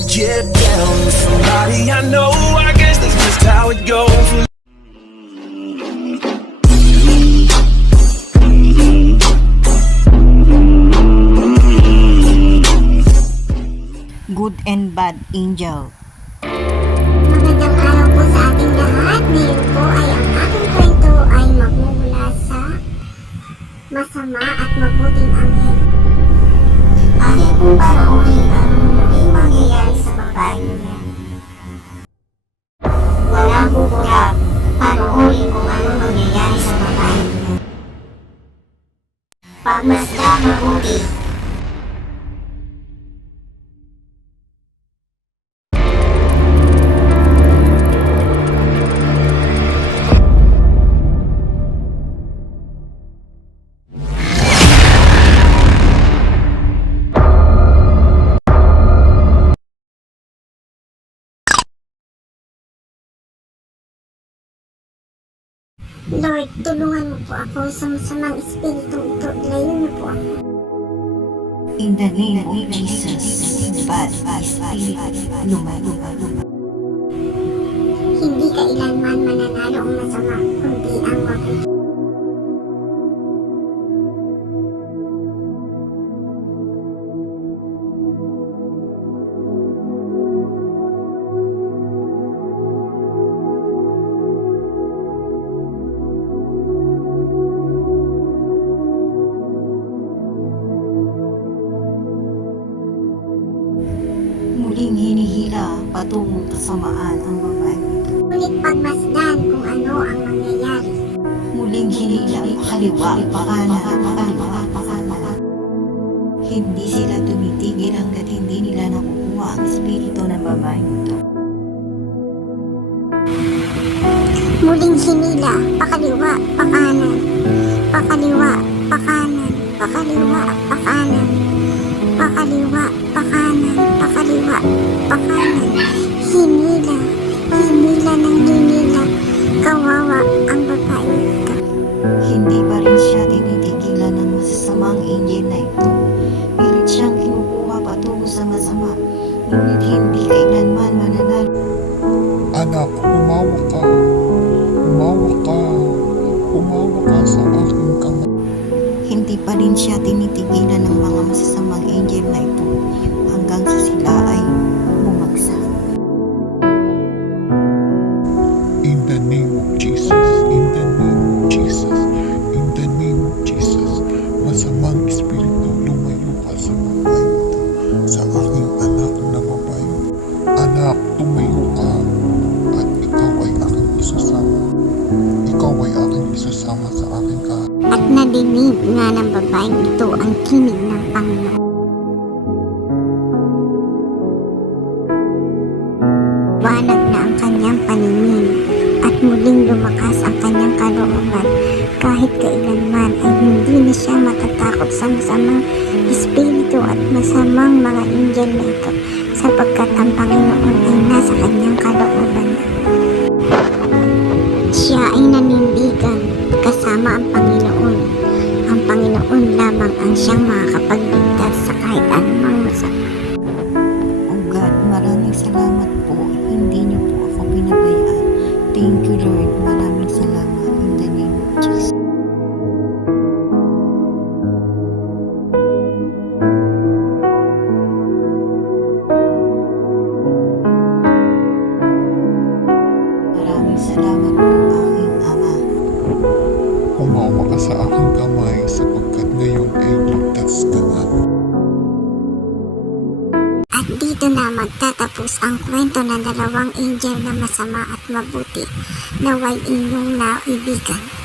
get down with somebody I know. I guess that's just how it goes. Good and Bad Angel. Magandang araw po sa ating lahat. Ngayon po ay ang ating kwento ay magmumula sa masama at mabuting anghel. Pagmasda mabuti. Lord, tulungan mo po ako sa masamang espiritu ito. Layo niyo po ako. In the name of Jesus, bad spirit, lumaluma. Hindi kailanman mananalo ang masama, kundi patungong kasamaan ang babae. Ngunit pagmasdan kung ano ang mangyayari. Muling hinila pakaliwa, pakanan, pakaliwa, pakanan. Hindi sila tumitigil hanggat hindi nila nakukuha ang espiritu ng babae ito. Muling hinila, pakaliwa, pakanan. Pakaliwa, pakanan. Pakaliwa, pakanan. Pakaliwa, pakanan. Pakaliwa, pakanan. Hinila, hinila ng hinila. Kawawa ang babae ito. Hindi pa rin siya tinitigilan ng masasamang angel na ito. Pilit siyang kinukuha patungo sa masama. Ngunit hindi kailanman mananalo. Anak, umawa ka. Umawa ka. Umawa ka sa aking kamay. Hindi pa rin siya tinitigilan isasama sa aking kahit. At nadinig nga ng babaeng ito ang tinig ng Panginoon. Wanag na ang kanyang paningin at muling lumakas ang kanyang kalooban kahit kailanman ay hindi na siya matatakot sa masamang espiritu at masamang mga angel na ito sapagkat ang Panginoon ay makakapagligtas sa kahit anumang masama. Oh God, maraming salamat po. Hindi niyo po ako pinabayaan. Thank you Lord. Maraming salamat in the name of Jesus. Maraming salamat po aking Ama. Umawa ka sa aking magtatapos ang kwento ng dalawang angel na masama at mabuti. Naway inyong naibigan.